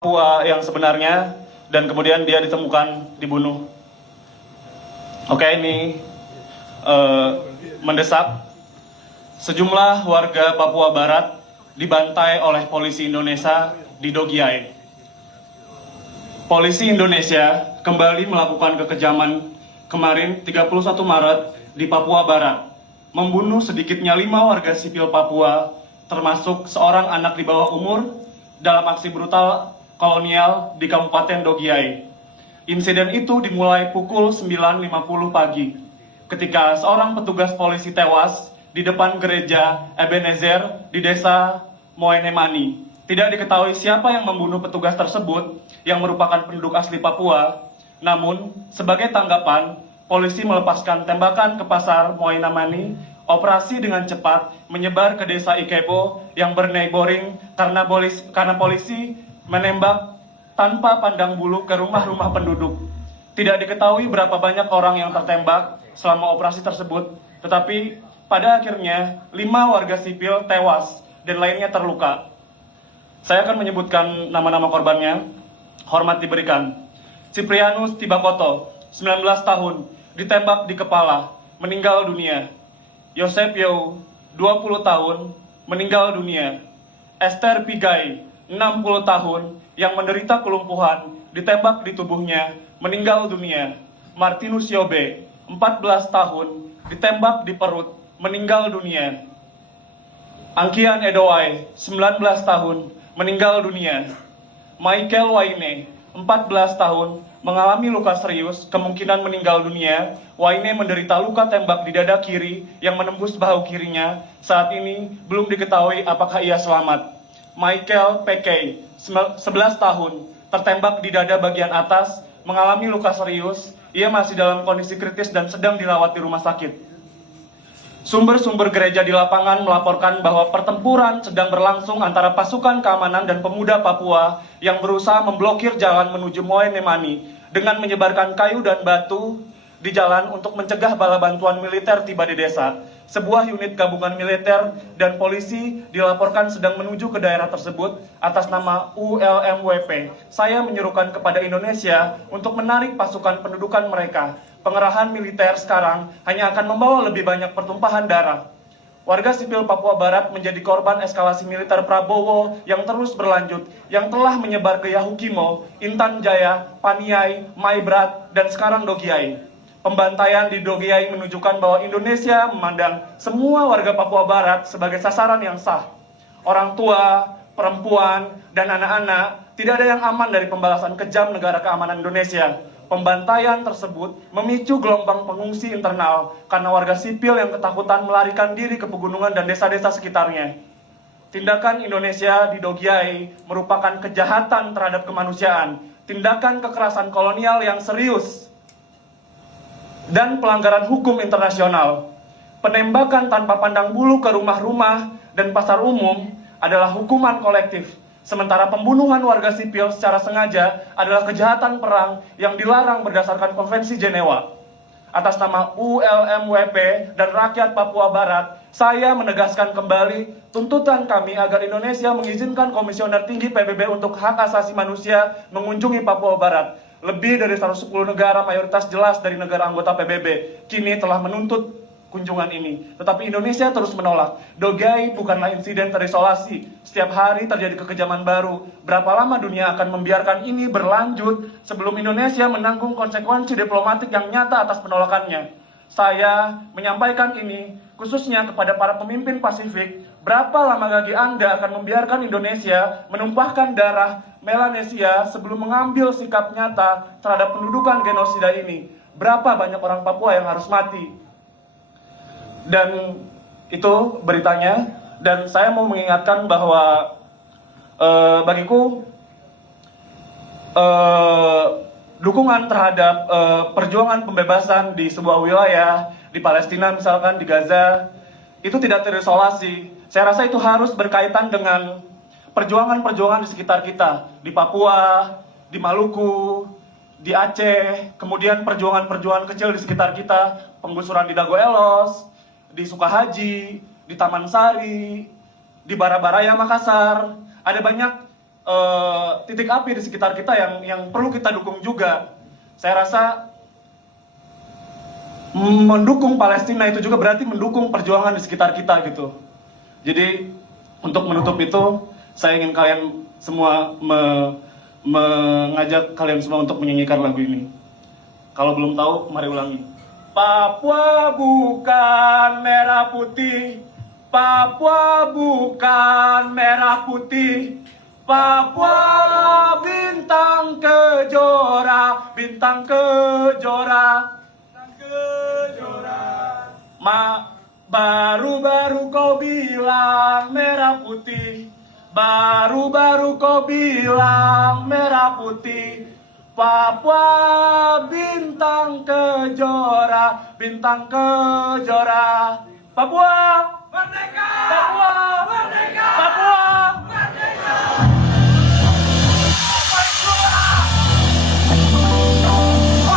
Papua yang sebenarnya, dan kemudian dia ditemukan dibunuh. Oke, ini mendesak. Sejumlah warga Papua Barat dibantai oleh polisi Indonesia di Dogiai. Polisi Indonesia kembali melakukan kekejaman kemarin 31 Maret di Papua Barat, membunuh sedikitnya 5 warga sipil Papua, termasuk seorang anak di bawah umur dalam aksi brutal kolonial di Kabupaten Dogiai. Insiden itu dimulai pukul 9.50 pagi, ketika seorang petugas polisi tewas di depan gereja Ebenezer di desa Moenemani. Tidak diketahui siapa yang membunuh petugas tersebut yang merupakan penduduk asli Papua. Namun, sebagai tanggapan, polisi melepaskan tembakan ke pasar Moenemani. Operasi dengan cepat menyebar ke desa Ikebo yang berneighboring karena polisi menembak tanpa pandang bulu ke rumah-rumah penduduk. Tidak diketahui berapa banyak orang yang tertembak selama operasi tersebut, tetapi pada akhirnya 5 warga sipil tewas dan lainnya terluka. Saya akan menyebutkan nama-nama korbannya. Hormat diberikan. Ciprianus Tibakoto, 19 tahun, ditembak di kepala, meninggal dunia. Yosepio, 20 tahun, meninggal dunia. Esther Pigai, 60 tahun, yang menderita kelumpuhan, ditembak di tubuhnya, meninggal dunia. Martinus Yobe, 14 tahun, ditembak di perut, meninggal dunia. Angkian Edoai, 19 tahun, meninggal dunia. Michael Waine, 14 tahun, mengalami luka serius, kemungkinan meninggal dunia. Waine menderita luka tembak di dada kiri yang menembus bahu kirinya. Saat ini belum diketahui apakah ia selamat. Michael Pekey, 11 tahun, tertembak di dada bagian atas, mengalami luka serius. Ia masih dalam kondisi kritis dan sedang dirawat di rumah sakit. Sumber-sumber gereja di lapangan melaporkan bahwa pertempuran sedang berlangsung antara pasukan keamanan dan pemuda Papua yang berusaha memblokir jalan menuju Moenemani dengan menyebarkan kayu dan batu di jalan untuk mencegah bala bantuan militer tiba di desa. Sebuah unit gabungan militer dan polisi dilaporkan sedang menuju ke daerah tersebut atas nama ULMWP. Saya menyuruhkan kepada Indonesia untuk menarik pasukan pendudukan mereka. Pengerahan militer sekarang hanya akan membawa lebih banyak pertumpahan darah. Warga sipil Papua Barat menjadi korban eskalasi militer Prabowo yang terus berlanjut, yang telah menyebar ke Yahukimo, Intan Jaya, Paniai, Maibrat, dan sekarang Dogiai. Pembantaian di Dogiai menunjukkan bahwa Indonesia memandang semua warga Papua Barat sebagai sasaran yang sah. Orang tua, perempuan, dan anak-anak tidak ada yang aman dari pembalasan kejam negara keamanan Indonesia. Pembantaian tersebut memicu gelombang pengungsi internal karena warga sipil yang ketakutan melarikan diri ke pegunungan dan desa-desa sekitarnya. Tindakan Indonesia di Dogiai merupakan kejahatan terhadap kemanusiaan, tindakan kekerasan kolonial yang serius, dan pelanggaran hukum internasional. Penembakan tanpa pandang bulu ke rumah-rumah dan pasar umum adalah hukuman kolektif. Sementara pembunuhan warga sipil secara sengaja adalah kejahatan perang yang dilarang berdasarkan Konvensi Jenewa. Atas nama ULMWP dan rakyat Papua Barat, saya menegaskan kembali tuntutan kami agar Indonesia mengizinkan Komisioner Tinggi PBB untuk Hak Asasi Manusia mengunjungi Papua Barat. Lebih dari 110 negara, mayoritas jelas dari negara anggota PBB, kini telah menuntut kunjungan ini. Tetapi Indonesia terus menolak. Dogiai bukanlah insiden terisolasi. Setiap hari terjadi kekejaman baru. Berapa lama dunia akan membiarkan ini berlanjut sebelum Indonesia menanggung konsekuensi diplomatik yang nyata atas penolakannya? Saya menyampaikan ini khususnya kepada para pemimpin Pasifik. Berapa lama lagi Anda akan membiarkan Indonesia menumpahkan darah Melanesia sebelum mengambil sikap nyata terhadap pendudukan genosida ini? Berapa banyak orang Papua yang harus mati? Dan itu beritanya. Dan saya mau mengingatkan bahwa bagiku dukungan terhadap perjuangan pembebasan di sebuah wilayah di Palestina, misalkan di Gaza, itu tidak terisolasi. Saya rasa itu harus berkaitan dengan perjuangan-perjuangan di sekitar kita, di Papua, di Maluku, di Aceh, kemudian perjuangan-perjuangan kecil di sekitar kita, penggusuran di Dago Elos, di Sukahaji, di Taman Sari, di Barabaraya Makassar. Ada banyak titik api di sekitar kita yang perlu kita dukung juga. Saya rasa mendukung Palestina itu juga berarti mendukung perjuangan di sekitar kita gitu. Jadi untuk menutup itu, saya ingin kalian semua mengajak kalian semua untuk menyanyikan lagu ini. Kalau belum tahu, mari ulangi. Papua bukan merah putih, Papua bukan merah putih, Papua bintang kejora, bintang kejora. Baru-baru kau bilang merah putih, baru-baru kau bilang merah putih, Papua bintang kejora, bintang kejora. Papua merdeka! Papua merdeka! Papua